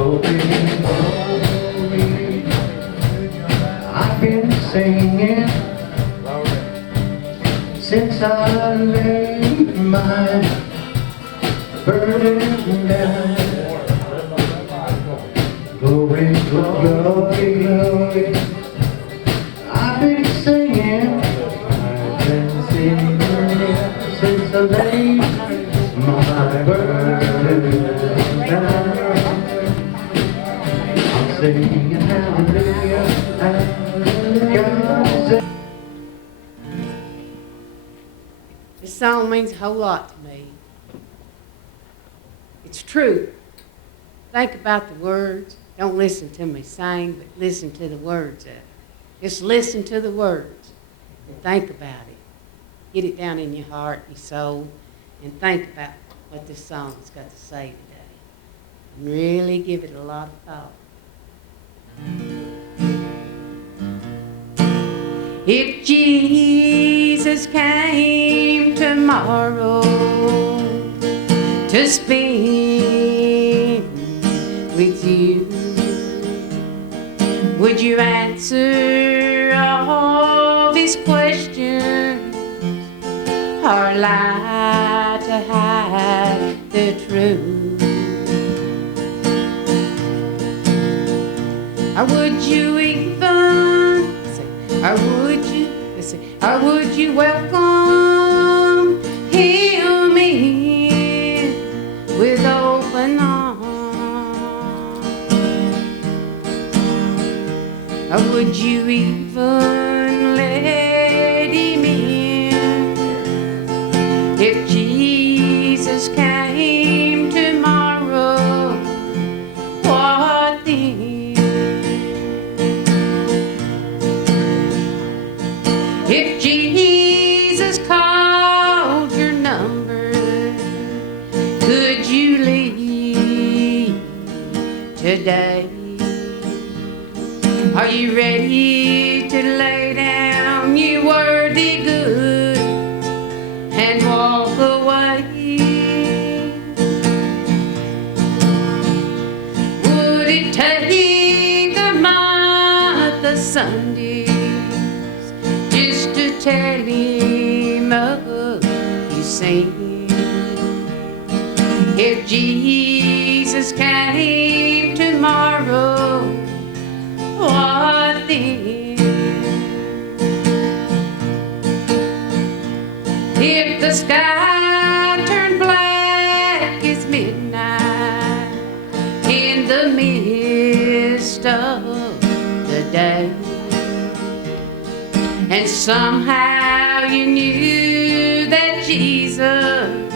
glory. I've been singing since I laid my burden down. Glory, glory, glory. I've been singing since I laid my burden down. I'm singing hallelujah, hallelujah. This song means a whole lot to me. It's true. Think about the words. Don't listen to me sing, but listen to the words of it. Just listen to the words and think about it. Get it down in your heart, your soul, and think about what this song has got to say today. And really give it a lot of thought. If Jesus came tomorrow to spend with you, would you answer all his questions or lie to hide the truth? Or would you even say, or would you welcome him in with open arms? Or would you even let him in? If Jesus came tomorrow, what then? If Jesus called your number, could you leave today? Are you ready to lay down your worldly goods and walk away? Would it take a month of Sundays just to tell him of your sin? If Jesus came tomorrow, what then? If the sky turned black as midnight in the midst of the day, and somehow you knew that Jesus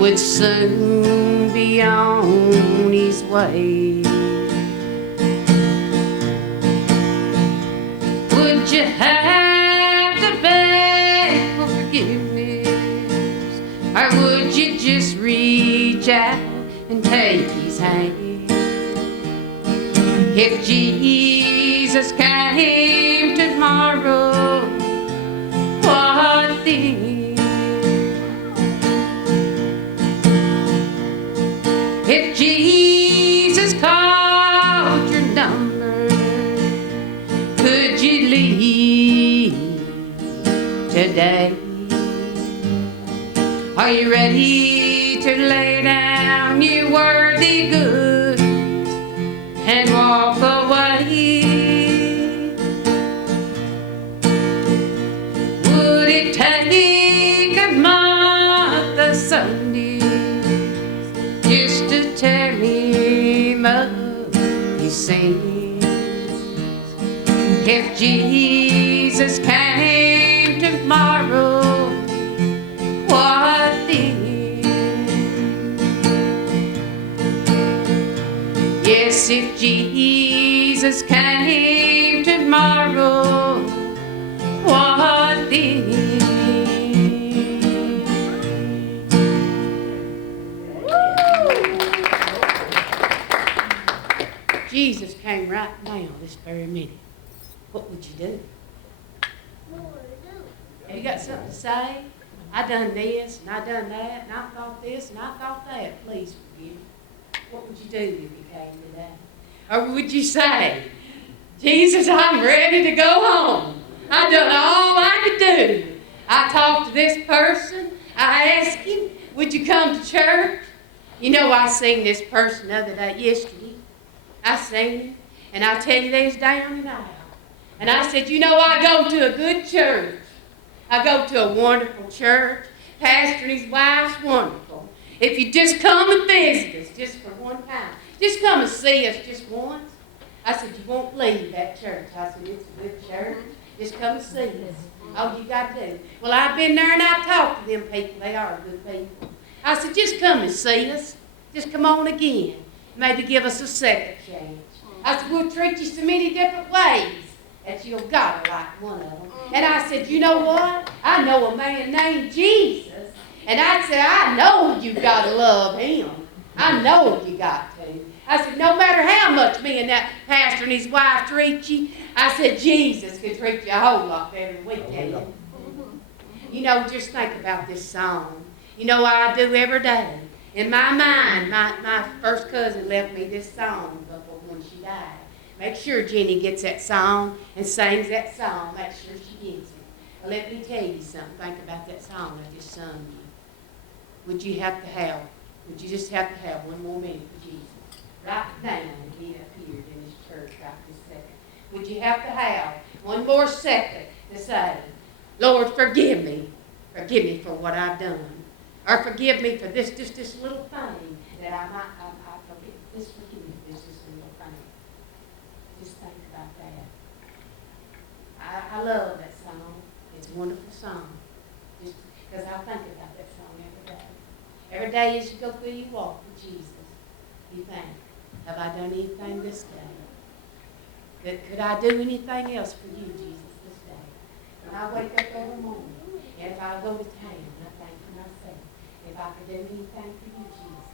would soon be on his way, would you have to beg for forgiveness, or would you just reach out and take his hand? If Jesus came tomorrow, what then? If Jesus called your number, could you leave today? Are you ready to lay down your worldly goods and walk away? Would it take a month of Sundays just to tell him of his sins? If Jesus came tomorrow, what then? Yes, if Jesus came tomorrow, what then? Jesus came right now this very minute, what would you do? Have you got something to say? I done this, and I done that, and I thought this, and I thought that. Please forgive me. What would you you do if you came today? Or would you say, Jesus, I'm ready to go home. I done all I could do. I talked to this person. I asked him, would you come to church? You know, I seen this person the other day, yesterday. I seen him, and I tell you, they was down and out. And I said, you know, I go to a good church. I go to a wonderful church. Pastor and his wife's wonderful. If you just come and visit us just for one time, just come and see us just once. I said, you won't leave that church. I said, it's a good church. Just come and see us. All you got to do. Well, I've been there and I've talked to them people. They are good people. I said, just come and see us. Just come on again. Maybe give us a second chance. I said, we'll treat you so many different ways that you'll gotta like one of them. And I said, you know what? I know a man named Jesus. And I said, I know you gotta love him. I know you got to. I said, no matter how much me and that pastor and his wife treat you, I said, Jesus could treat you a whole lot better than we can. You know, just think about this song. You know what I do every day? In my mind, my first cousin left me this song before when she died. Make sure Jenny gets that song and sings that song. Make sure she gets it. Well, let me tell you something. Think about that song I just sung you. Would you just have to have one more minute for Jesus? Right now, he appeared in this church right this second. Would you have to have one more second to say, Lord, forgive me. Forgive me for what I've done. Or forgive me for this little thing that I forgive. Just forgive me for this little thing. Just think about that. I love that song. It's a wonderful song. Just because I think about that song every day. Every day as you go through your walk with Jesus, you think, have I done anything this day? Could I do anything else for you, Jesus, this day? When I wake up every morning, and if I go to town, I think to myself, if I could do anything for you, Jesus.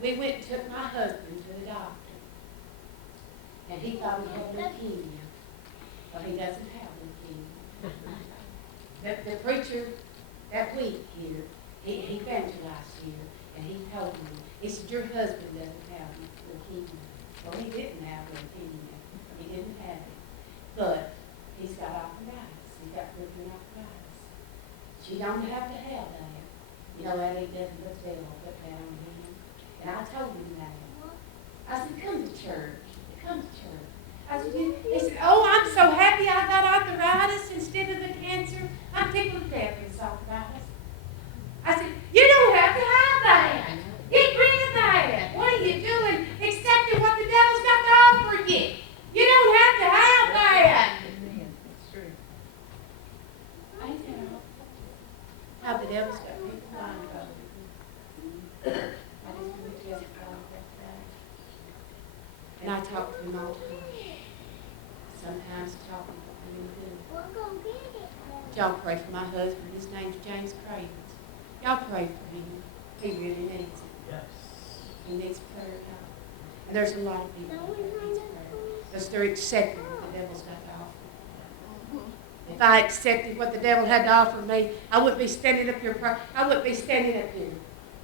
We went and took my husband to the doctor, and he thought he had leukemia. Well, he doesn't have leukemia. The preacher that week here, he evangelized here, and he told me, he said, your husband doesn't have leukemia. Well, he didn't have leukemia. He didn't have it. But he's got arthritis. He's got rheumatoid arthritis. She don't have to have that. You know, that ain't nothing but devil put that on him. And I told him that. I said, come to church. Come to church. I said, he said, oh, I'm so happy I got arthritis instead of the cancer. I'm tickled to death with this arthritis. I said, you don't have to have that. Get rid of that. What are you doing? Accepting what the devil's got to offer you. You don't have to have that. That's true. Ain't that awful? How the devil's got people lying about it. I just want to testify about that. And I talk to him all the time. Sometimes talking really good. Y'all pray for my husband. His name's James Cravens. Y'all pray for him. He really needs it. Yes. He needs prayer, y'all. And there's a lot of people that needs prayer. Because they're accepting what the devil's got to offer. If I accepted what the devil had to offer me, I wouldn't be standing up here praying. I wouldn't be standing up here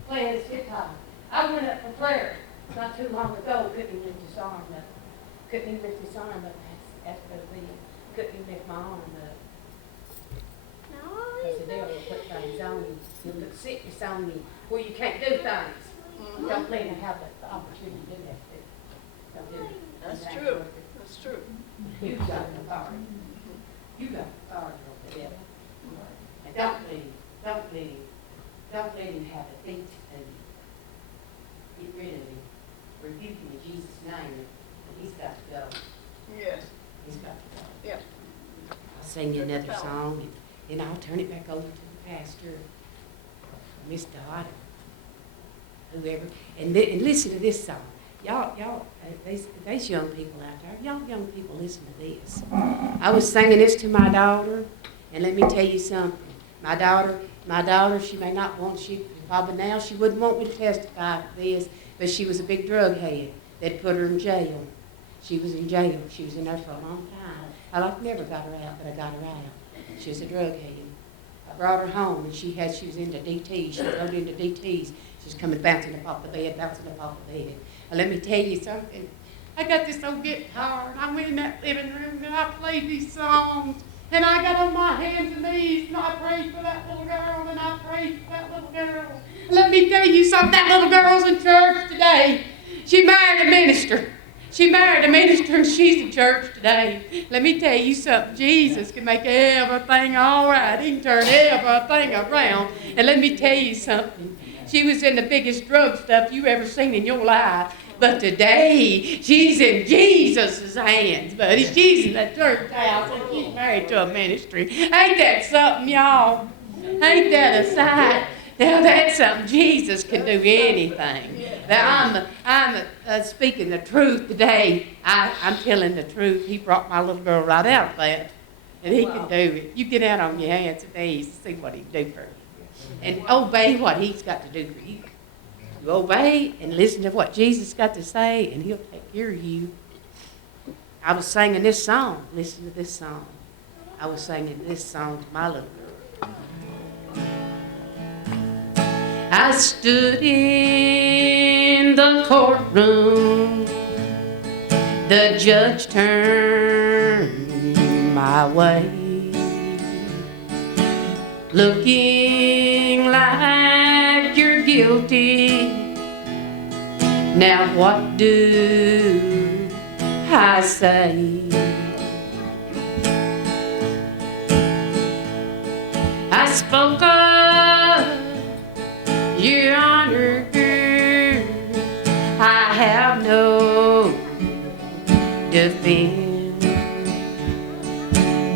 playing this guitar. I went up for prayer not too long ago. Couldn't even lift his arm up. Couldn't even lift his arm up after the video. Couldn't even lift my arm up. Because the devil will put things on you. He'll look sickness on you where you can't do things. Don't let him have the opportunity to do that. Don't do it. That's true. That's true. You've got authority. You got authority over the devil. And don't let him have a thing to do. Get rid of him. Rebuke him in Jesus' name. And he's got to go. Yes. He's got to go. Yeah. I'll sing you another song, and then I'll turn it back over to the pastor, Miss Dodd, whoever. And listen to this song. Y'all, these young people out there, y'all young people, listen to this. I was singing this to my daughter, and let me tell you something. My daughter, she may not want, probably now she wouldn't want me to testify to this, but she was a big drug head. They'd put her in jail. She was in jail. She was in there for a long time. I never got her out, but I got her out. She was a drug head. I brought her home, and she was into DTs. She was into DTs. She Just coming bouncing up off the bed, bouncing up off the bed. And let me tell you something. I got this old guitar, and I went in that living room, and I played these songs. And I got on my hands and knees, and I prayed for that little girl, and I prayed for that little girl. And let me tell you something, that little girl's in church today. She married a minister. She married a minister, and she's in church today. Let me tell you something, Jesus can make everything all right. He can turn everything around. And let me tell you something, she was in the biggest drug stuff you ever seen in your life. But today, she's in Jesus' hands, buddy. She's in the church house, and she's married to a ministry. Ain't that something, y'all? Ain't that a sight? Now, that's something. Jesus can do anything. Now, I'm speaking the truth today. I'm telling the truth. He brought my little girl right out of that, and he can do it. You get out on your hands and knees and see what he can do for you. And obey what he's got to do for you. You obey and listen to what Jesus got to say, and he'll take care of you. I was singing this song. Listen to this song. I was singing this song to my little girl. I stood in the courtroom. The judge turned my way, looking like you're guilty. Now what do I say? I spoke up, Your Honor, I have no defense.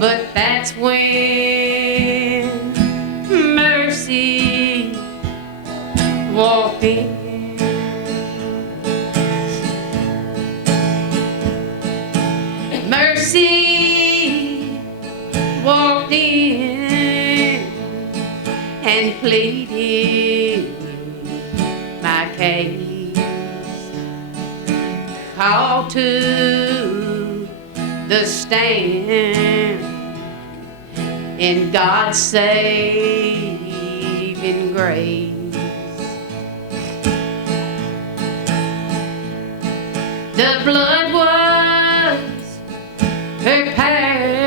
But that's when mercy walked in. Mercy walked in and pleaded my case, called to the stand in God's saving grace. The blood was prepared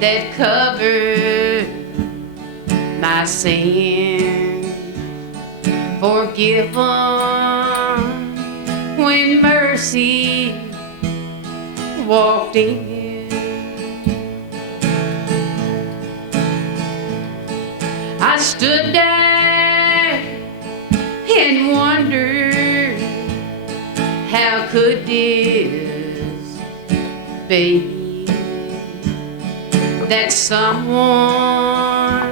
that covered my sin, forgiven when mercy walked in. I stood there and wondered, how could this be? That someone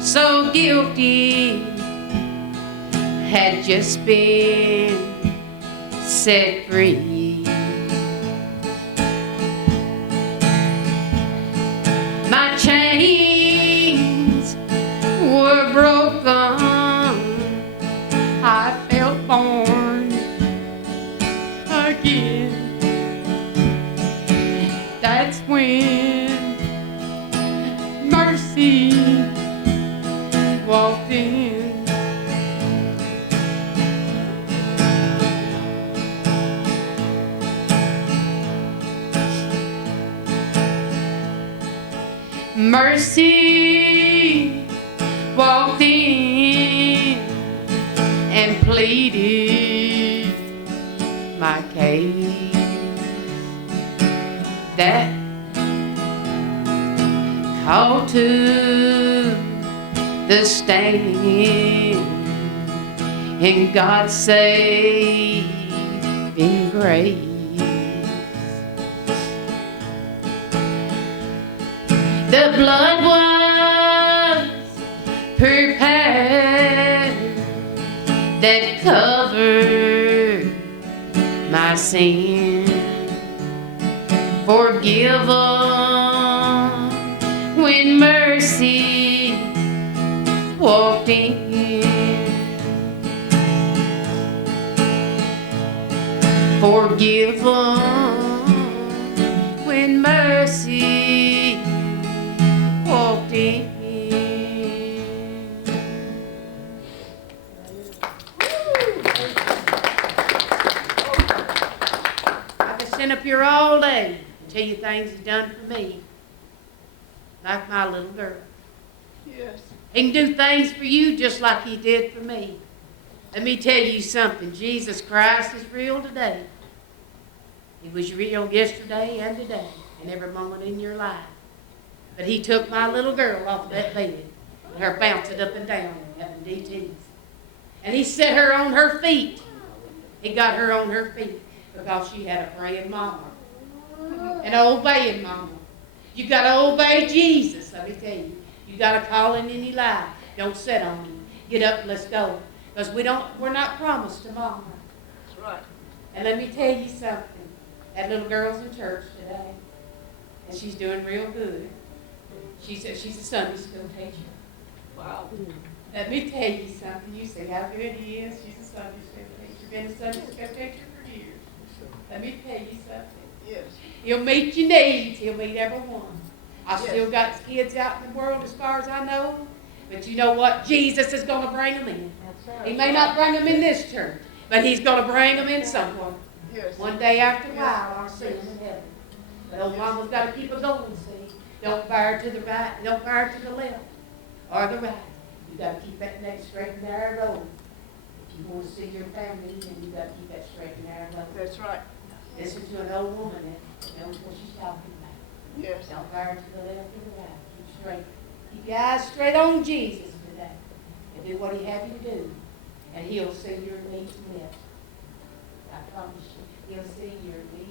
so guilty had just been set free. My chains were broken, I felt born again. That's when mercy walked in. Mercy walked in and pleaded my case. That called to the stand in God's saving grace. The blood was prepared that covered my sin, forgiven when mercy walked in, forgiven when mercy walked in. stand up here all day and tell you things he's done for me. Like my little girl. Yes. He can do things for you just like he did for me. Let me tell you something. Jesus Christ is real today. He was real yesterday and today and every moment in your life. But he took my little girl off that bed and her bouncing up and down and having DTs. And he set her on her feet. He got her on her feet because she had a praying mama. An obeying mama. You got to obey Jesus, let me tell you. You got a calling in your life. Don't sit on him. Get up and let's go. Because we're not promised tomorrow. That's right. And let me tell you something. That little girl's in church today. And she's doing real good. She's a Sunday school teacher. Wow. Let me tell you something. You say how good he is. She's a Sunday school teacher. Been a Sunday school teacher for years. Let me tell you something. Yes. He'll meet your needs. He'll meet everyone. I've Yes. still got kids out in the world as far as I know. But you know what? Jesus is going to bring them in. He may not bring them in this church, but he's going to bring them in somewhere. Yes. One day after a while, I'll see them in heaven. But old mama's got to keep it going, see. Don't fire to the right, don't fire to the left or the right. You got to keep that neck straight and narrow road. If you want to see your family, then you got to keep that straight and narrow road. That's right. Listen to an old woman that knows what she's talking about. Yes. Don't fire to the left or the right. Keep straight. Keep your eyes straight on Jesus today. And do what he have you do. And he'll see your needs met. I promise you. He'll see your needs